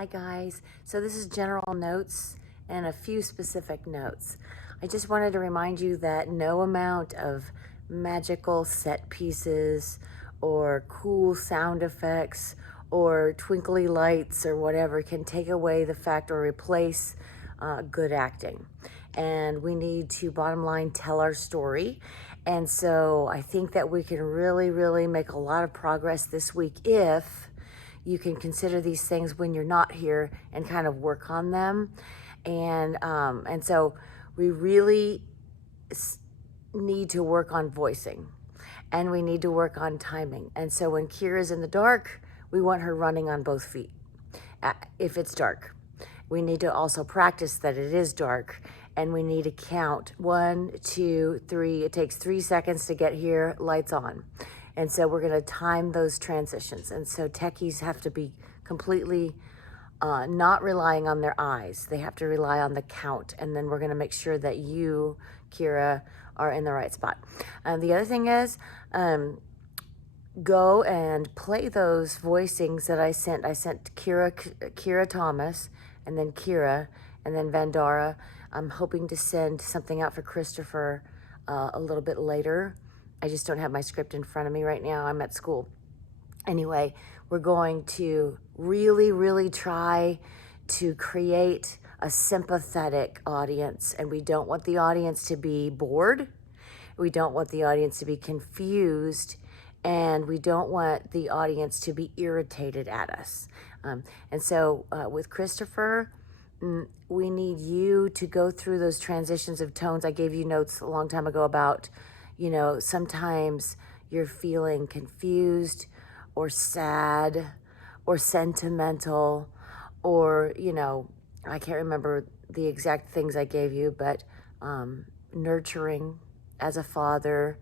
Hi guys, so this is general notes and a few specific notes. I just wanted to remind you that no amount of magical set pieces or cool sound effects or twinkly lights or whatever can take away the fact or replace good acting. And we need to, bottom line, tell our story. And so I think that we can really make a lot of progress this week if you can consider these things when you're not here and kind of work on them. And so we really need to work on voicing, and we need to work on timing. And so when Kira's in the dark, we want her running on both feet if it's dark. We need to also practice that it is dark, and we need to count 1, 2, 3. It takes 3 seconds to get here, lights on. And so we're going to time those transitions. And so techies have to be completely not relying on their eyes. They have to rely on the count. And then we're going to make sure that you, Kira, are in the right spot. The other thing is, go and play those voicings that I sent. I sent Kira Thomas, and then Kira, and then Vandara. I'm hoping to send something out for Christopher a little bit later. I just don't have my script in front of me right now. I'm at school. Anyway, we're going to really try to create a sympathetic audience, and we don't want the audience to be bored. We don't want the audience to be confused, and we don't want the audience to be irritated at us. And so with Christopher, we need you to go through those transitions of tones. I gave you notes a long time ago about, sometimes you're feeling confused or sad or sentimental or, I can't remember the exact things I gave you, but nurturing as a father,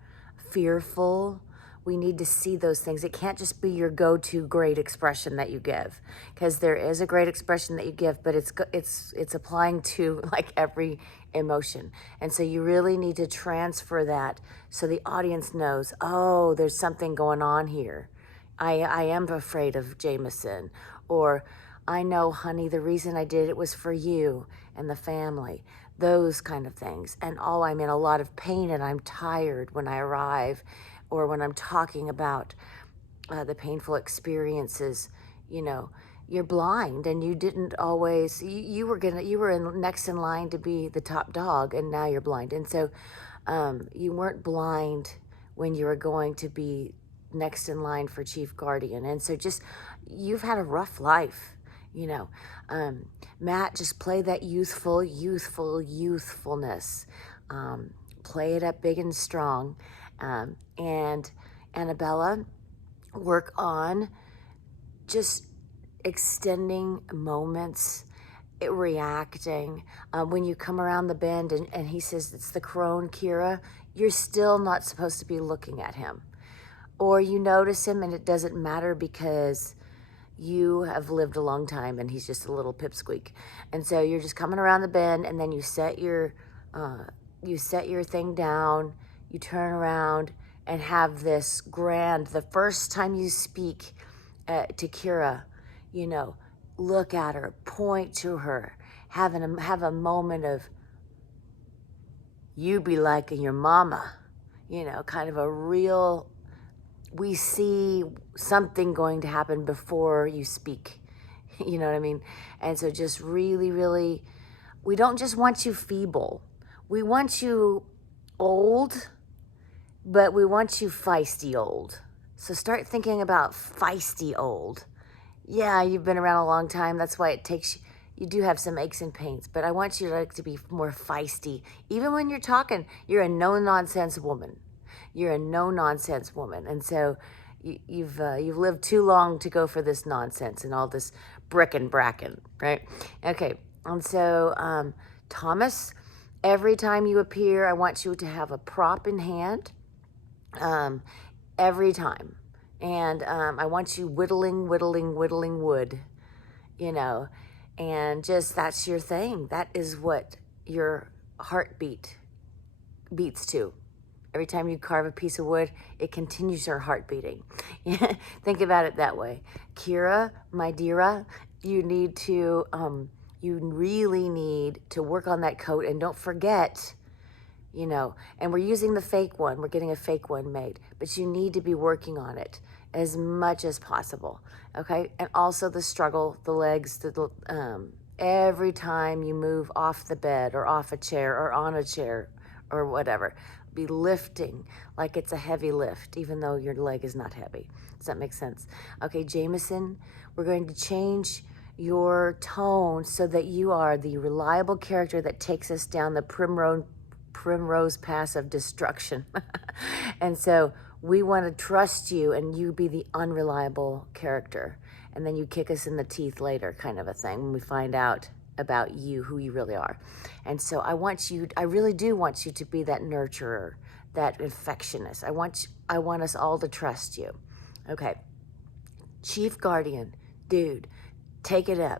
fearful. We need to see those things. It can't just be your go-to great expression that you give, because there is a great expression that you give, but it's applying to like every emotion. And so you really need to transfer that so the audience knows, oh, there's something going on here. I am afraid of Jameson, or I know, honey, the reason I did it was for you and the family. Those kind of things. And oh, I'm in a lot of pain and I'm tired when I arrive, or when I'm talking about the painful experiences. You're blind and you didn't always, you were next in line to be the top dog, and now you're blind. And so you weren't blind when you were going to be next in line for chief guardian. And so you've had a rough life. Matt, just play that youthfulness. Play it up big and strong. And Annabella, work on just extending moments, reacting. When you come around the bend and he says it's the crone, Kira, you're still not supposed to be looking at him. Or you notice him and it doesn't matter because you have lived a long time and he's just a little pipsqueak. And so you're just coming around the bend, and then you set your thing down, you turn around and have this grand, the first time you speak to Kira, look at her, point to her, have a moment of, you be like your mama, kind of a real, we see something going to happen before you speak. You know what I mean? And so just really, we don't just want you feeble. We want you old, but we want you feisty old. So start thinking about feisty old. Yeah, you've been around a long time. That's why you do have some aches and pains, but I want you to be more feisty. Even when you're talking, you're a no-nonsense woman. You're a no-nonsense woman. And so you've lived too long to go for this nonsense and all this brick and bracken, right? Okay, and so Thomas, every time you appear, I want you to have a prop in hand, every time. And I want you whittling wood, and just that's your thing. That is what your heartbeat beats to. Every time you carve a piece of wood, it continues your heart beating. Think about it that way. Kira, my deara, you need to, you really need to work on that coat, and don't forget, you know, and we're using the fake one. We're getting a fake one made, but you need to be working on it as much as possible. Okay. And also the struggle, the legs, every time you move off the bed or off a chair or on a chair or whatever, be lifting like it's a heavy lift, even though your leg is not heavy. Does that make sense? Okay, Jameson, we're going to change your tone so that you are the reliable character that takes us down the primrose path of destruction. And so we want to trust you, and you be the unreliable character. And then you kick us in the teeth later, kind of a thing, when we find out about you, who you really are. And so I really do want you to be that nurturer, that affectionist. I want us all to trust you. Okay. Chief Guardian, dude, take it up.